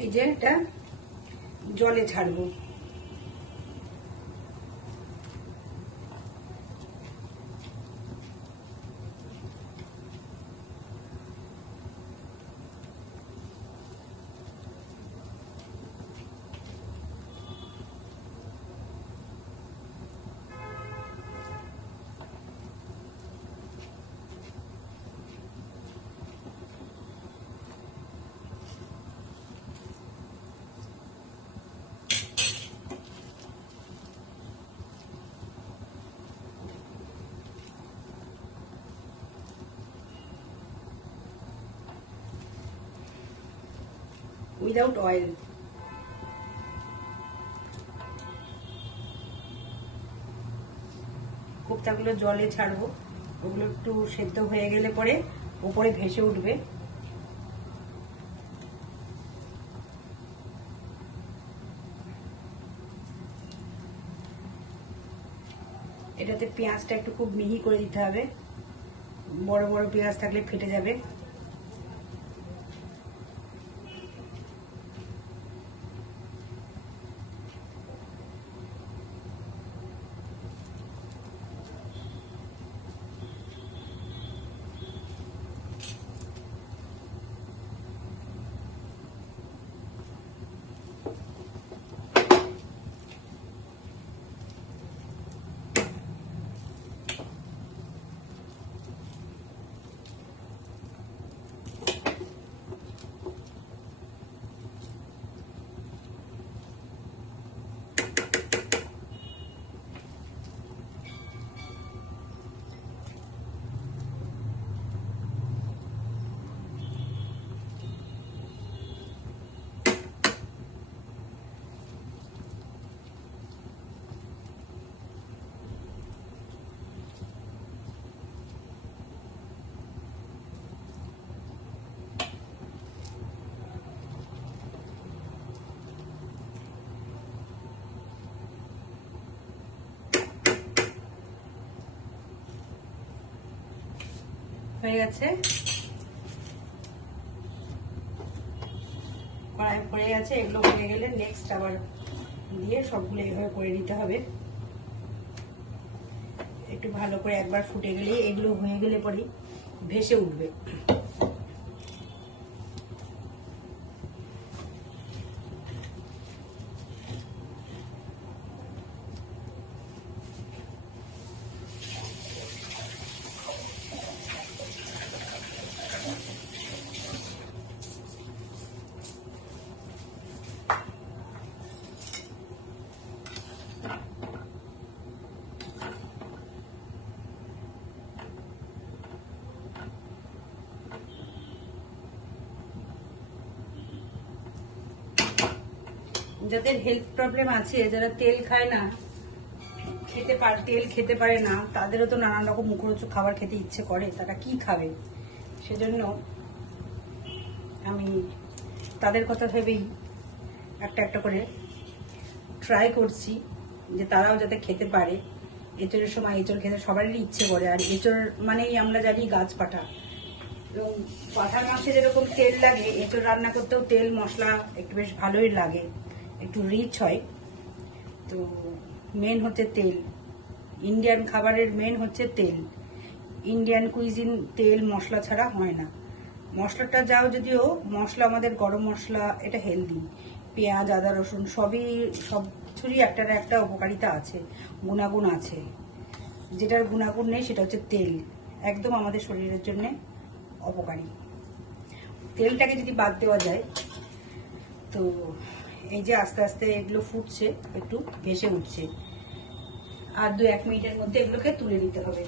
এই যে এটা জলে ছাড়বো। Without oil. কোপ্তাগুলো জলে ছাড়বো, ওগুলো একটু সেদ্ধ হয়ে গেলে পরে উপরে ভেসে উঠবে। এটাতে পেঁয়াজটা একটু খুব মিহি করে দিতে হবে, বড় বড় পেঁয়াজ থাকলে ফেটে যাবে। হয়ে গেছে, কড়াই পড়ে গেছে। এগুলো হয়ে গেলে নেক্সট আবার দিয়ে সবগুলো এইভাবে করে নিতে হবে। একটু ভালো করে একবার ফুটে গেলেই এগুলো হয়ে গেলে পরে ভেসে উঠবে। যাদের হেলথ প্রবলেম আছে, যারা তেল খায় না, তেল খেতে পারে না, তাদেরও তো নানান রকম মুখরোচক খাবার খেতে ইচ্ছে করে। তারা কি খাবে? সেজন্য আমি তাদের কথা ভেবেই একটা একটা করে ট্রাই করছি যে তারাও যাতে খেতে পারে। এঁচড়ের সময় এঁচড় খেতে সবারই ইচ্ছে করে, আর এঁচড় মানেই আমরা জানি গাছ পাঠা। এবং পাঠার মাংসে যেরকম তেল লাগে, এঁচড় রান্না করতেও তেল মশলা একটু বেশ ভালোই লাগে, একটু রিচ হয়। তো মেন হচ্ছে তেল, ইন্ডিয়ান খাবারের মেন হচ্ছে তেল। ইন্ডিয়ান কুইজিন তেল মশলা ছাড়া হয় না। মশলাটা যাও, যদিও মশলা আমাদের গরম মশলা এটা হেলদি, পেঁয়াজ আদা রসুন সবই, সব কিছুরই একটা না একটা উপকারিতা আছে, গুণাগুণ আছে। যেটার গুণাগুণ নেই সেটা হচ্ছে তেল, একদম আমাদের শরীরের জন্য অপকারী। তেলটাকে যদি বাদ দেওয়া যায়, তো এই যে আস্তে আস্তে এগুলো ফুটছে, একটু ভেসে উঠছে, আর 2-1 মিনিটের মধ্যে এগুলোকে তুলে নিতে হবে।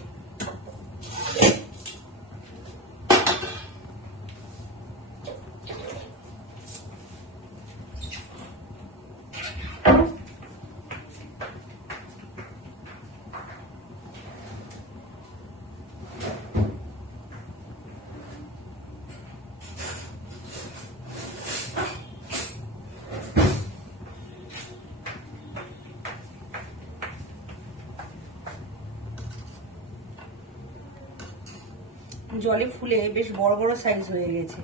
জলে ফুলে বেশ বড় বড় সাইজ হয়ে গেছে।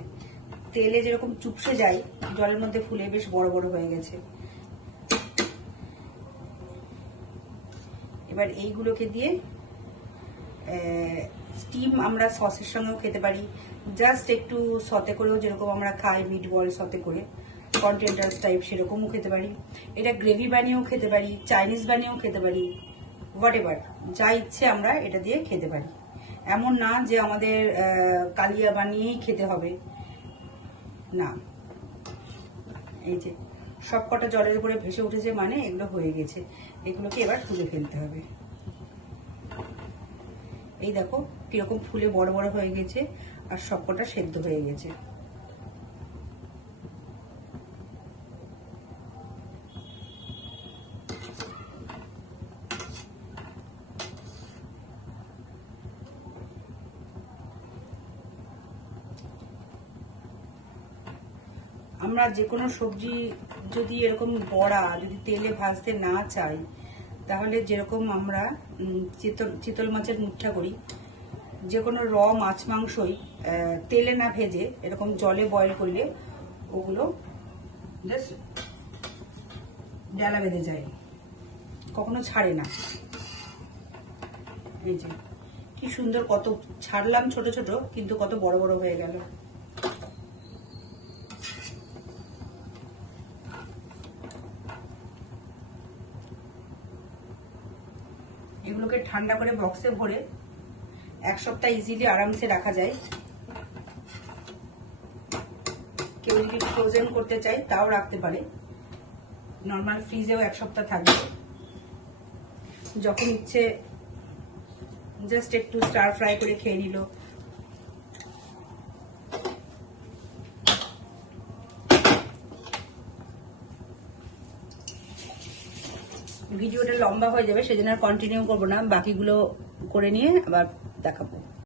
তেলে যেরকম চুপসে যায় জলের মধ্যে ফুলে বেশ বড় বড় হয়ে গেছে। এবার এইগুলোকে দিয়ে স্টিম আমরা সসের সঙ্গেও খেতে পারি, জাস্ট একটু সতে করেও, যেরকম আমরা খাই মিট বল সতে করে কন্টিনেন্টাল টাইপ, সেরকমও খেতে পারি। এটা গ্রেভি বানিয়েও খেতে পারি, চাইনিজ বানিয়েও খেতে পারি, হোয়াট এভার, যা ইচ্ছে আমরা এটা দিয়ে খেতে পারি। এমন না যে আমাদের কালিয়া বানিয়েই খেতে হবে, না। এই যে সব কটা জলের উপরে ভেসে উঠেছে, মানে এগুলো হয়ে গেছে। এগুলোকে এবার তুলে ফেলতে হবে। এই দেখো কিরকম ফুলে বড় বড় হয়ে গেছে আর সবকটা সেদ্ধ হয়ে গেছে। আমরা যে কোনো সবজি যদি এরকম বড়া যদি তেলে ভাজতে না চাই, তাহলে যেরকম আমরা চিতল মাছের মুঠা করি, যে কোনো র মাছ মাংসই তেলে না ভেজে এরকম জলে বয়েল করলে ওগুলো জাস্ট ডালা বেঁধে যায়, কখনো ছাড়ে না। এই যে কি সুন্দর, কত ছাড়লাম ছোট ছোট, কিন্তু কত বড় বড় হয়ে গেল। এগুলোকে ঠান্ডা করে বক্সে ভরে 1 সপ্তাহ ইজিলি আরামসে রাখা যায়। কেউ যদি ফ্রোজেন করতে চায় তাও রাখতে পারে, নর্মাল ফ্রিজেও 1 সপ্তাহ থাকবে। যখন ইচ্ছে জাস্ট একটু স্টার ফ্রাই করে খেয়ে নিল। ভিডিওটা লম্বা হয়ে যাবে, সেজন্য আর কন্টিনিউ করবো না, বাকিগুলো করে নিয়ে আবার দেখাবো।